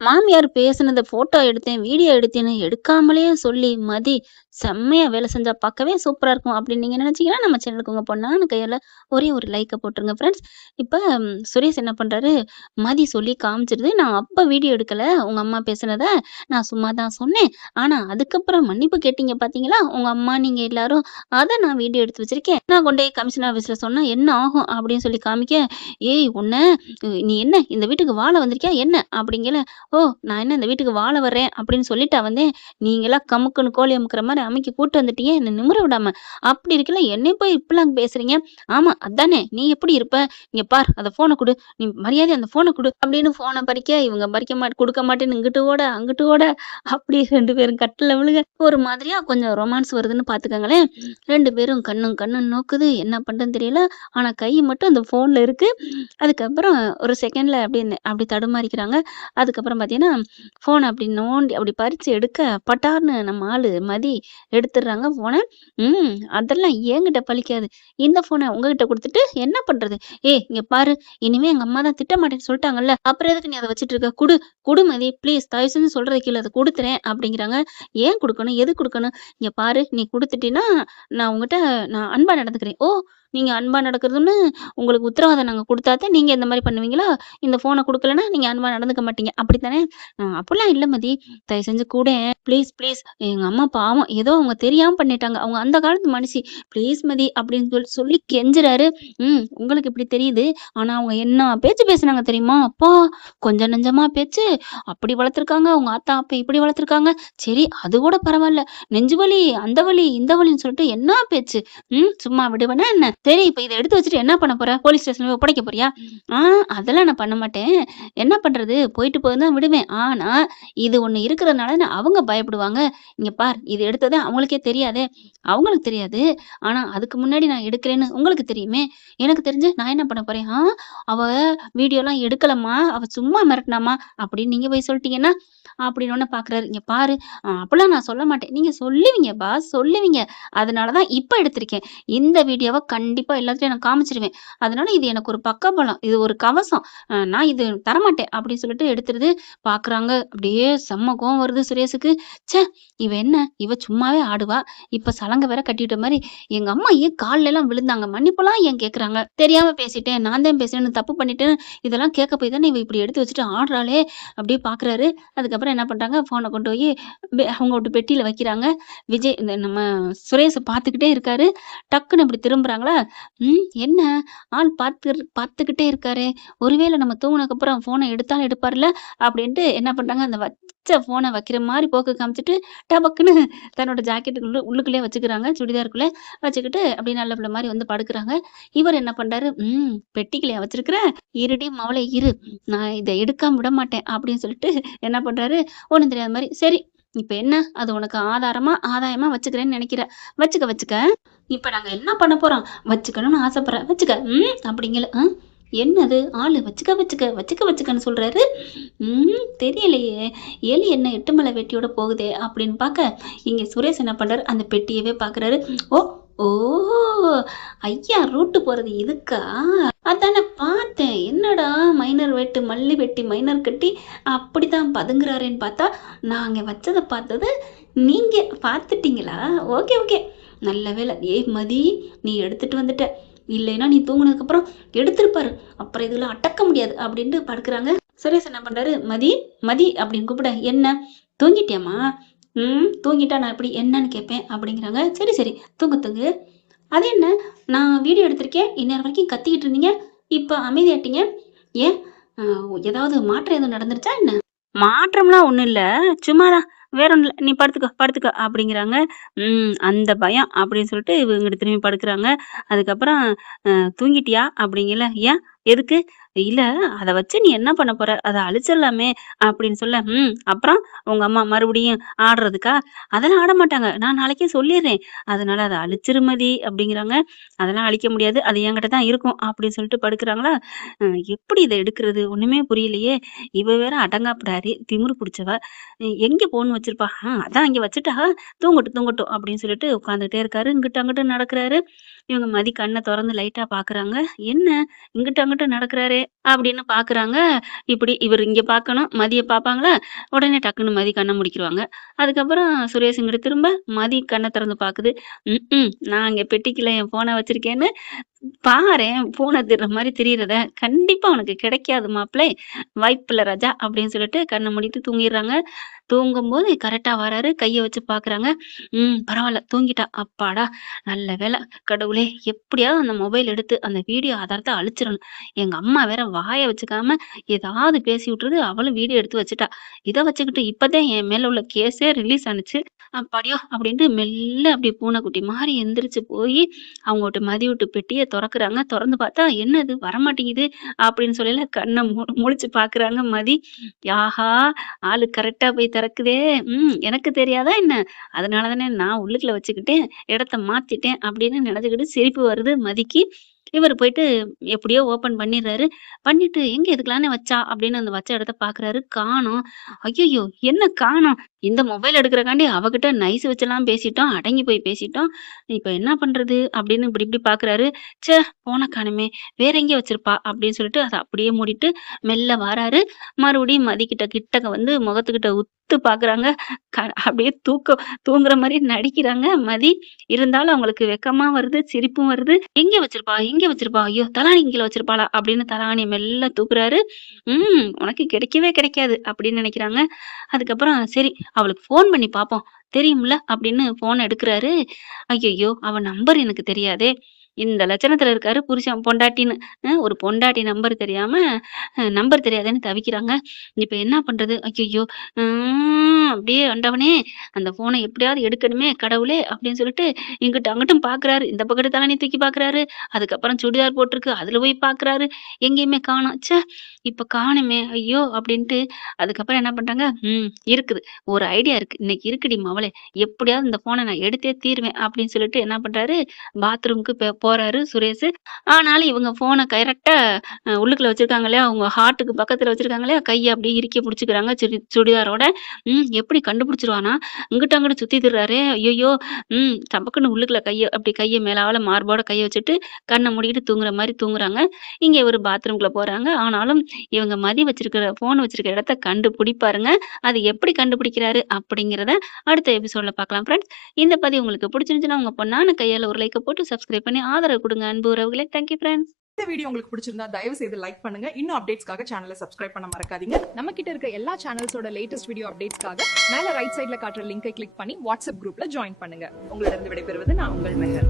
மாமியார் பேசுனத ஃபோட்டோ எடுத்தேன், வீடியோ எடுத்தேன்னு எடுக்காமலே சொல்லி மதி செம்மையா வேலை செஞ்சா பார்க்கவே சூப்பரா இருக்கும் அப்படின்னு நீங்க நினைச்சீங்கன்னா, நம்ம சேனலுக்கு உங்க பொண்ணான கையால ஒரே ஒரு லைக்க போட்டுருங்க ஃப்ரெண்ட்ஸ். இப்ப சுரேஷ் என்ன பண்றாரு, மதி சொல்லி காமிச்சிருது. நான் அப்ப வீடியோ எடுக்கல உங்க அம்மா பேசுனத. நான் சும்மா தான் சொன்னேன். ஆனா அதுக்கப்புறம் மன்னிப்பு கேட்டீங்க பார்த்தீங்களா, உங்க அம்மா நீங்க எல்லாரும். அத நான் வீடியோ எடுத்து வச்சிருக்கேன். நான் கொண்டு போய் கமிஷனர் ஆஃபீஸ்ல சொன்னா என்ன ஆகும் அப்படின்னு சொல்லி காமிக்க, "ஏய் உன்ன நீ என்ன இந்த வீட்டுக்கு வாழ வந்திருக்கியா என்ன?" அப்படிங்கல. "ஓ! நான் என்ன இந்த வீட்டுக்கு வாழ வர்றேன் அப்படின்னு சொல்லிட்டா வந்தேன். நீங்கலாம் கமுக்குன்னு கோழி அமுக்குற மாரி அமுக்கி கூட்டு வந்துட்டீங்க, என்ன நிமிர விடாம. அப்படி இருக்கையில என்னைய போய் இப்படிலாம் பேசுறீங்க? ஆமா அதானே! நீ எப்படி இருப்ப? இங்க பார் அந்த ஃபோன குடு. நீ மரியாதையா அந்த ஃபோன குடு." அப்படின்னு ஃபோன பறிக்க, இவங்க பறிக்க குடுக்க மாட்டேன்னு இங்கிட்டு ஓட, அங்கிட்டு ஓட, அப்படி 2 பேரும் கட்டில்ல விழுக, ஒரு மாதிரியா கொஞ்சம் ரொமான்ஸ் வருதுன்னு பார்த்துக்கங்களேன். 2 பேரும் கண்ணும் கண்ணும் நோக்குது. என்ன பண்றதுன்னு தெரியல. ஆனா கை மட்டும் அந்த ஃபோன்ல இருக்கு. அதுக்கப்புறம் ஒரு செகண்ட்ல அப்படி தடுமாறிக்கிறாங்க. அதுக்கப்புறம் பார்த்தீங்கன்னா, ஃபோன அப்படி நோண்டி அப்படி பறிச்சு எடுக்க, பட்டார்ன்னு நம்ம ஆளு மதி எடுத்துடுறாங்க ஃபோன. ம். அதெல்லாம் என்கிட்ட பலிக்காது. இந்த ஃபோன உங்ககிட்ட குடுத்துட்டு என்ன பண்றது? ஏய் இங்க பாரு, இனிமே எங்க அம்மா தான் திட்ட மாட்டேன்னு சொல்ட்டாங்கல்ல. அப்புறம் எதுக்கு நீ அத வச்சுட்டு இருக்க? குடு, குடு மதி ப்ளீஸ் தயவு செஞ்சு சொல்றத கேளு. அத குடுத்துறேன் அப்படிங்கிறாங்க. ஏன் குடுக்கணும்? எதுக்கு குடுக்கணும்? இங்க பாரு நீ குடுத்துட்டீன்னா, நான் உன்கிட்ட நான் அன்பா நடந்துக்கிறேன். ஓ! நீங்க அன்பா நடக்கிறதுன்னு உங்களுக்கு உத்தரவாதம் நாங்க குடுத்தா தான் நீங்க இந்த மாரி பண்ணுவீங்களா? இந்த ஃபோன குடுக்கலன்னா, நீங்க அன்பா நடந்துக்க மாட்டீங்க. அப்படித்தானே? அப்படிலாம் இல்ல மதி. தயவு செஞ்சு குடேன். Please, please. எங்க அம்மா பாவம். ஏதோ அவங்க தெரியாம பண்ணிட்டாங்க. அவங்க அந்த காலத்து மனுஷி. ப்ளீஸ் மதி அப்படின்னு சொல்லி கெஞ்சுறாரு. உங்களுக்கு இப்படி தெரியுது. ஆனா அவங்க என்ன பேச்சு பேசுனாங்க தெரியுமா? அப்பா! கொஞ்சம் நெஞ்சமா பேச்சு. அப்படி வளர்த்துருக்காங்க. உங்க ஆத்தா, அப்ப இப்படி வளர்த்துருக்காங்க. சரி அது கூட பரவால்ல. நெஞ்சு வலி, அந்த வலி, இந்த வலின்னு சொல்லிட்டு என்னா பேச்சு? சும்மா விடுவேனா என்ன? சரி இப்ப இத எடுத்து வச்சுட்டு என்ன பண்ண போற? போலீஸ் ஸ்டேஷன்ல போய் ஒப்படைக்க போறியா? ஆ அதெல்லாம் நான் பண்ண மாட்டேன். என்ன பண்றது? போயிட்டு போகுதுன்னு தான் விடுவேன். ஆனா, இது ஒண்ணு இருக்கிறதுனால அவங்க பயப்படுவாங்க. இங்க பார் இது எடுத்தது அவங்களுக்கே தெரியாதே! அவங்களுக்கு தெரியாது. ஆனா, அதுக்கு முன்னாடி நான் எடுக்கிறேன்னு உங்களுக்கு தெரியுமே! எனக்கு தெரிஞ்சு நான் என்ன பண்ண போறேன்? அவ வீடியோலாம் எடுக்கலம்மா. அவ சும்மா மிரட்டுனாம்மா. அப்படின்னு நீங்க போய் சொல்ட்டீங்கன்னா, அப்படின்னோனே பார்க்குறாரு. இங்க பாரு அப்படிலாம் நான் சொல்ல மாட்டேன். நீங்க சொல்லுவீங்க பாஸ் சொல்லுவீங்க. அதனால தான் இப்ப எடுத்திருக்கேன். இந்த வீடியோவ கண்டிப்பா எல்லாத்துட்டயும் நான் காமிச்சுருவேன். அதனால இது எனக்கு ஒரு பக்கபலம். இது ஒரு கவசம். நான் இது தரமாட்டேன் அப்படின்னு சொல்லிட்டு எடுத்துருது. பார்க்குறாங்க. அப்படியே செம்ம கோவம் வருது சுரேஷுக்கு. ச்சே! இவ என்ன? இவ சும்மாவே ஆடுவா. இப்ப சலங்க வேற கட்டிவிட்ட மாரி, எங்க அம்மா ஏன் கால்லலாம் விழுந்தாங்க? மன்னிப்புலாம் ஏன் கேட்குறாங்க? தெரியாம பேசிட்டேன். நான் தான் பேசினேன்னு தப்பு பண்ணிட்டேன். இதெல்லாம் கேட்க போய் தானே இவ இப்படி எடுத்து வச்சுட்டு ஆடுறாளே! அப்படியே பார்க்குறாரு. அதுக்கப்புறம் என்ன பண்றாங்க, ஃபோன கொண்டு போயி அவங்க ஒரு பெட்டியில வைக்கிறாங்க. விஜய் இந்த நம்ம சுரேஷ பார்த்துக்கிட்டே இருக்காரு. டக்குனு இப்படி திரும்புறாங்களா, என்ன ஆள் பார்த்துக்கிட்டே இருக்காரே! ஒருவேள நம்ம தூங்குனதுக்கப்புறம் ஃபோன எடுத்தாலும் எடுப்பார்ல, அப்படின்ட்டு என்ன பண்றாங்க, அந்த வச்ச ஃபோன வைக்கிற மாரி போக்கு காமிச்சுட்டு, டபக்குன்னு தன்னோட ஜாக்கெட்டுக்குள்ள உள்ளுக்குள்ளயே வச்சுக்கிறாங்க. சுடிதாருக்குள்ள வச்சுக்கிட்டு, அப்படியே நல்ல பிள்ளை மாரி வந்து படுக்குறாங்க. இவர் என்ன பண்றாரு, பெட்டிக்குள்ளயா வச்சிருக்கிற? இருடி மவளே இரு. நான் இத எடுக்காம விடமாட்டேன்." அப்படின்னு சொல்லிட்டு என்ன பண்றாரு, ஒண்ணும் தெரியாத மாரி, "சரி இப்ப என்ன? அது உனக்கு ஆதாயமா வச்சுக்கிறேன்னு நெனைக்கிற. வச்சுக்க, வச்சுக்க. இப்ப நாங்க என்ன பண்ண போறோம்? வச்சுக்கணும்னு ஆசைப்படுறேன். வச்சுக்க. அப்படிங்கல. என்னது? ஆளு வச்சுக்க, வச்சுக்க, வச்சுக்க, வச்சுக்கன்னு சொல்றாரு. தெரியலையே! எலி என்ன 8 மலை வெட்டியோட போகுதே! அப்படின்னு பாக்க, இங்க சுரேஷ் என்ன பண்றாரு, அந்த பெட்டியவே பாக்குறாரு. ஓ! ஓ! ஐயா ரூட்டு போறது இதுக்கா? அதானே பார்த்தேன். என்னடா மைனர் வெட்டு, மல்லி வெட்டி, மைனர் கட்டி அப்படித்தான் பதுங்குறாரேன்னு பார்த்தா, நாங்க வச்சத பார்த்தது நீங்க பார்த்துட்டீங்களா? Okay, okay. நல்ல வேளை. ஏய் மதி! நீ எடுத்துட்டு வந்துட்ட. இல்லைன்னா நீ தூங்குனதுக்கப்புறம் எடுத்திருப்பாரு. அப்புறம் இதுல அடக்க முடியாது அப்படின்ட்டு படுக்குறாங்க. சுரேஷ் என்ன பண்றாரு, "மதி, மதி" அப்படின்னு கூப்பிட, "என்ன? தூங்கிட்டியாம்மா?" தூங்கிட்டா நான் எப்படி என்னன்னு கேட்பேன் அப்படிங்கிறாங்க. "சரி, சரி. தூங்கு, தூங்கு." "அது என்ன? நான் வீடியோ எடுத்திருக்கேன். இந்நேரம் வரைக்கும் கத்திக்கிட்டு இருந்தீங்க. இப்ப அமைதியாயிட்டீங்க. ஏன்? அ ஏதாவது மாற்றம் எதுவும் நடந்துருச்சா என்ன?" "மாற்றம்லாம் ஒண்ணும் இல்ல. சும்மா தான். வேற ஒண்ணும் இல்ல. நீ படுத்துக்கோ, படுத்துக்கோ" அப்படிங்கிறாங்க. அந்த பயம் அப்படின்னு சொல்லிட்டு இவங்கிட்ட திரும்பி படுக்குறாங்க. அதுக்கப்புறம் "தூங்கிட்டியா?" அப்படிங்கல. "ஏன்? எதுக்கு?" "இல்ல அத வச்சு நீ என்ன பண்ண போற? அத அழிச்சிடலாமே" அப்படின்னு சொல்ல, அப்புறம் உங்க அம்மா மறுபடியும் ஆடுறதுக்கா?" "அதெல்லாம் ஆட மாட்டாங்க. நான் நாளைக்கே சொல்லிர்றேன். அதனால அத அழிச்சிரு மதி" அப்படிங்கிறாங்க. "அதெல்லாம் அழிக்க முடியாது. அது என்கிட்ட தான் இருக்கும்" அப்படின்னு சொல்லிட்டு படுக்குறாங்களா. எப்படி இத எடுக்கிறது? ஒண்ணுமே புரியலையே! இவ வேற அடங்காப்பிடாரி, திமிரு புடிச்சவ. எங்க ஃபோன் வச்சிருப்பா? அதான் அங்க வச்சுட்டா. தூங்கட்டும், தூங்கட்டும் அப்படின்னு சொல்லிட்டு உட்காந்துட்டே இருக்காரு. இங்கிட்டு அங்கிட்டு நடக்குறாரு. இவங்க மதி கண்ண தொறந்து லைட்டா பாக்குறாங்க. என்ன இங்கிட்டு அங்கிட்டும் நடக்குறாரே அப்படின்னு பார்க்குறாங்க. இப்படி இவரு இங்க பார்க்கணும். மதிய பார்ப்பாங்களா, உடனே டக்குன்னு மதி கண்ண மூடிக்கிருவாங்க. அதுக்கப்புறம் சுரேஷ் இங்கிட்டு திரும்ப, மதி கண்ண திறந்து பார்க்குது. நான் இங்க பெட்டிக்குள்ள என் ஃபோன வச்சிருக்கேன்னு பாரேன் பூனை திர்ற மாரி திரியிறத. கண்டிப்பா உனக்கு கிடைக்காது மாப்ள. வாய்ப்பில்ல ராஜா அப்படின்னு சொல்லிட்டு கண்ண மூடிட்டு தூங்கிர்றாங்க. தூங்கும்போது கரெக்ட்டா வராரு. கைய வச்சு பார்க்குறாங்க. பரவால்ல தூங்கிட்டா. அப்பாடா! நல்ல வேள. கடவுளே! எப்படியாவது அந்த மொபைல் எடுத்து அந்த வீடியோ ஆதாரத்த அழிச்சிரணும். எங்க அம்மா வேற வாய வச்சுக்காம ஏதாவது பேசி விட்டுருது. அவளும் வீடியோ எடுத்து வச்சுட்டா. இத வச்சுக்கிட்டு இப்பதான் என் மேல உள்ள கேஸே ரிலீஸ் ஆனுச்சு. அப்பாடியோ! அப்படின்ட்டு மெல்ல அப்படி பூனைக்குட்டி மாரி எந்திரிச்சு போயி அவங்க மதி வீட்டு பெட்டிய தொறக்குறாங்க. தொறந்து பார்த்தா, "என்னது வரமாட்டேங்குது" அப்படின்னு சொல்லல கண்ண முழிச்சு பார்க்குறாங்க மதி. ஆஹா! ஆளு கரெக்ட்டா போய் திறக்குதே! எனக்கு தெரியாதா என்ன? அதனால தானே நான் உள்ளுக்குள்ள வச்சுக்கிட்டேன். இடத்த மாத்திட்டேன் அப்படின்னு நினைச்சுக்கிட்டு சிரிப்பு வருது மதிக்கு. இவரு போயிட்டு எப்படியோ ஓப்பன் பண்ணிர்றாரு. பண்ணிட்டு, "எங்க இதுக்குலானே வச்சா?" அப்படின்னு அந்த வச்ச இடத்த பார்க்குறாரு. காணோம். ஐய்யய்யோ! என்ன காணோம்? இந்த மொபைல் எடுக்கிறக்காண்டி அவகிட்ட நைஸ் வச்செல்லாம் பேசிட்டோம். அடங்கி போய் பேசிட்டோம். இப்ப என்ன பண்றது? அப்படின்னு இப்படி இப்படி பார்க்குறாரு. ச்சே! ஃபோன காணோமே! வேற எங்கேயோ வச்சிருப்பா அப்படின்னு சொல்லிட்டு அத அப்படியே மூடிட்டு மெல்ல வாராரு. மறுபடியும் மதிக்கிட்ட கிட்டக்க வந்து முகத்துக்கிட்ட உத்து பார்க்குறாங்க. அப்படியே தூங்குற மாரி நடிக்கிறாங்க மதி. இருந்தாலும் அவங்களுக்கு வெட்கமா வருது, சிரிப்பும் வருது. "எங்கே வச்சிருப்பா? எங்கே வச்சிருப்பா? ஐயோ! தலாணிக்கு கீழ வச்சிருப்பாளா?" அப்படின்னு தலாணிய மெல்ல தூக்குறாரு. உனக்கு கிடைக்கவே கிடைக்காது அப்படின்னு நெனைக்கிறாங்க. அதுக்கப்புறம் சரி அவளுக்கு ஃபோன் பண்ணி பார்ப்போம். தெரியும்ல அப்படின்னு ஃபோன் எடுக்குறாரு. ஐயய்யோ! அவ நம்பர் எனக்கு தெரியாதே! இந்த லட்சணத்துல இருக்காரு புருஷன் பொண்டாட்டின்னு. ஒரு பொண்டாட்டி நம்பர் தெரியாம, நம்பர் தெரியாதேன்னு தவிக்கிறாங்க. இப்ப என்ன பண்றது? ஐயய்யோ! அப்படியே ஆண்டவனே! அந்த ஃபோன எப்படியாவது எடுக்கணுமே கடவுளே! அப்படின்னு சொல்லிட்டு இங்கிட்டு அங்கிட்டும் பார்க்குறாரு. இந்த பக்கத்து தலாணி தூக்கி பார்க்குறாரு. அதுக்கப்புறம் சுடிதார் போட்டிருக்கு. அதுல போய் பார்க்குறாரு. எங்கேயுமே காணோம். ச்சே! இப்ப காணுமே! ஐயோ! அப்படின்ட்டு அதுக்கப்புறம் என்ன பண்றாங்க, இருக்குது. ஒரு ஐடியா இருக்கு. இன்னைக்கு இருக்குடி மவளே! எப்படியாவது இந்த ஃபோன நான் எடுத்தே தீருவேன் அப்படின்னு சொல்லிட்டு என்ன பண்றாரு, பாத்ரூம்க்கு போறாரு சுரேஷு. ஆனாலும் இவங்க ஃபோன கரெக்ட்டா உள்ளுக்குள்ள வச்சிருக்காங்க இல்லையா, அவங்க ஹார்ட்டுக்கு பக்கத்துல வச்சிருக்காங்க இல்லையா, கைய அப்படியே இறுக்கி புடிச்சுக்கிறாங்க சுடிதாரோட. எப்படி கண்டுபிடிச்சுருவானா? இங்கிட்டு அங்கிட்டு சுத்தி திரிறாரே! ஐய்யய்யோ! டபக்குன்னு உள்ளுக்குள்ள கைய மேலால மார்போட கைய வச்சுட்டு, கண்ண மூடிக்கிட்டு தூங்குற மாரி தூங்குறாங்க. இங்க இவரு பாத்ரூம்குள்ள போறாங்க. ஆனாலும் இவங்க மதி வச்சிருக்கிற ஃபோன் வச்சிருக்க இடத்த கண்டுபிடிப்பாருங்க. அது எப்படி கண்டுபிடிக்கிறாரு அப்படிங்கிறத அடுத்த எபிசோட்ல பார்க்கலாம் ஃப்ரெண்ட்ஸ். இந்த பதிவு உங்களுக்கு பிடிச்சிருந்துச்சுன்னா, உங்க பொண்ணான கையால ஒரு லைக்க போட்டு சப்ஸ்கிரைப் பண்ணி ஆதரவு குடுங்க அன்பு உறவுகளே. Thank you friends. இந்த வீடியோ உங்களுக்கு பிடிச்சிருந்தா தயவு செய்து லைக் பண்ணுங்க. இன்னும் அப்டேட்ஸ்க்காக சேனலை சப்ஸ்கிரைப் பண்ண மறக்காதீங்க. நம்ம கிட்ட இருக்க எல்லா சேனல்ஸோட லேட்டஸ்ட் வீடியோ அப்டேட்ஸ்க்காக மேல ரைட் சைடுல காட்டுற லிங்கை கிளிக் பண்ணி வாட்ஸ்அப் குரூப்ல ஜாயின் பண்ணுங்க. உங்களிடம் விடைபெறுவது நான் உங்கள் மெஹர்.